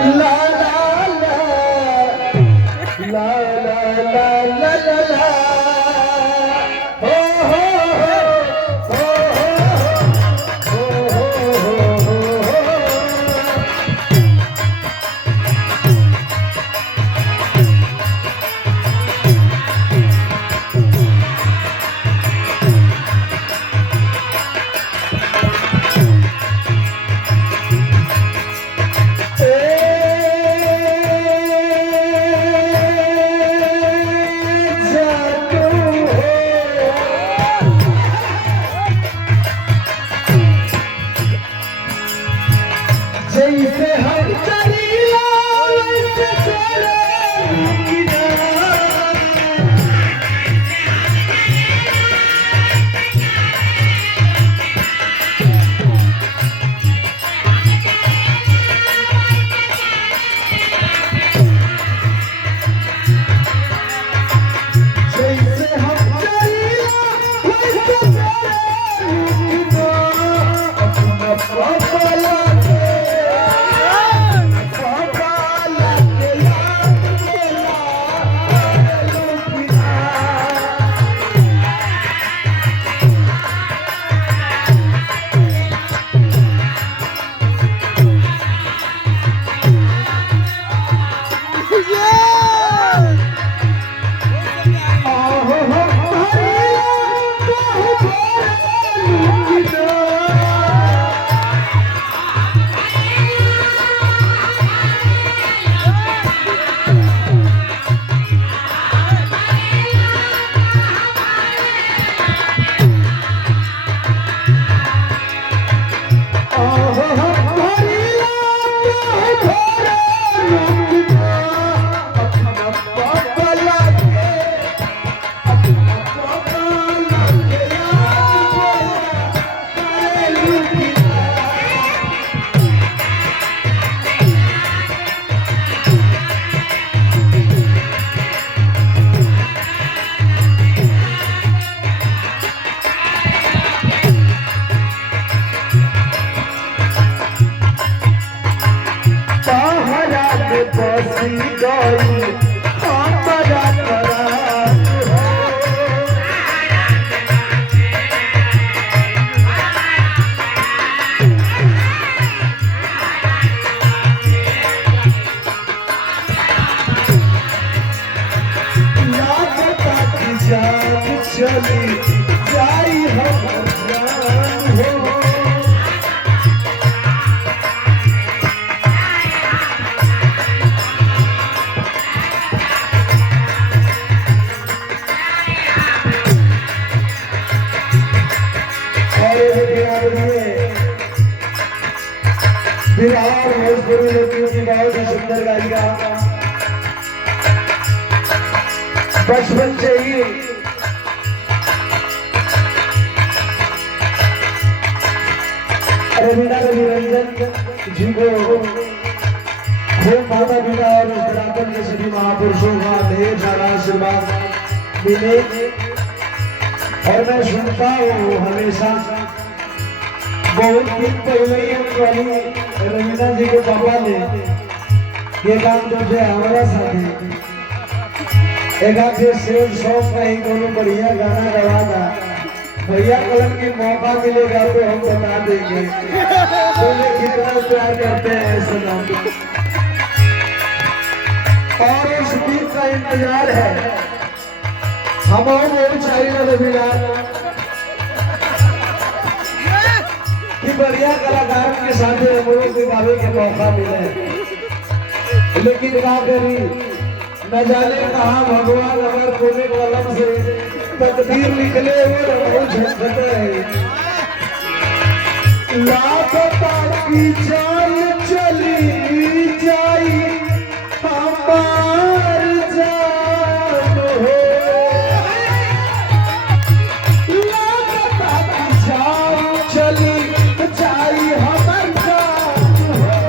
ला ला ला ला ला ला ला ला हो हो हो हो हो जैसे हम करीला वैसे चले जैसे हम करीला वैसे चले अपना पापा बसी गई हमारा करार लागता की जान चली जाई हम जान हो बिहार भोजपुरी लोगों की बहुत ही सुंदर गायिका बचपन से ही रवीना रविरंजन जी को खूब माता पिता और उत्तराखंड के सभी महापुरुषों का ढेर सारा आशीर्वाद मिले और मैं सुनता हूँ हमेशा बहुत दिन पहले ही रवीना जी के पापा ने ये काम तो थे हमारा साथी एक आधे सेव सॉन्ग का ही दोनों बढ़िया गाना गवाना भैया कलम की मौका मिलेगा तो हम बता देंगे बोले कितना प्यार करते हैं सुना और उस गीत का इंतजार है हम और चाहिए रवीना कि बढ़िया कलाकार के साथ हम लोग निभाने का मौका मिले लेकिन क्या करी न जाने कहा भगवान अगर कोने कलम से तकदीर निकले हुए झटपट है लापता की जान चली जाई हमार जान हो लापता की जान चली जाई हमार जान हो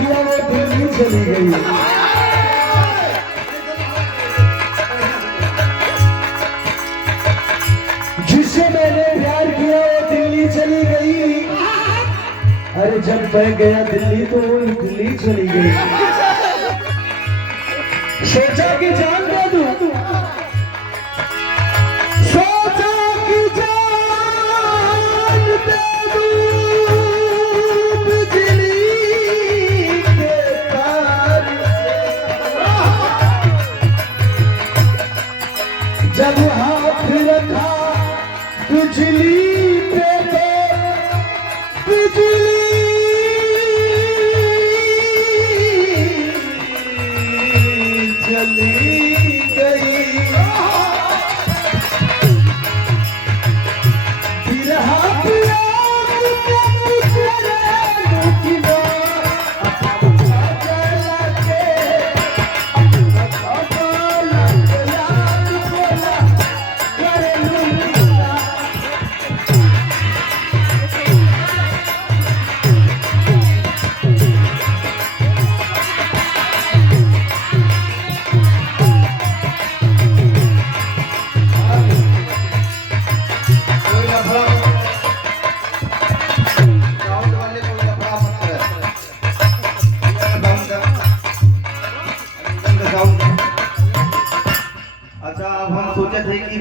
किया वो दिल्ली चली गई। जिससे मैंने प्यार किया वो दिल्ली चली गई। अरे जब मैं गया दिल्ली तो वो दिल्ली चली गई। सोचा कि जान दे दूं, सोचा कि जान दे दूं बिजली के तार से। जब हाथ रखा बिजली पे तो बिजली चली गई। बिरहा प्यार के गुजरे किनारा चला के अपना बोला याद बोला करे लुलिया। अच्छा अब हम सोचे थे कि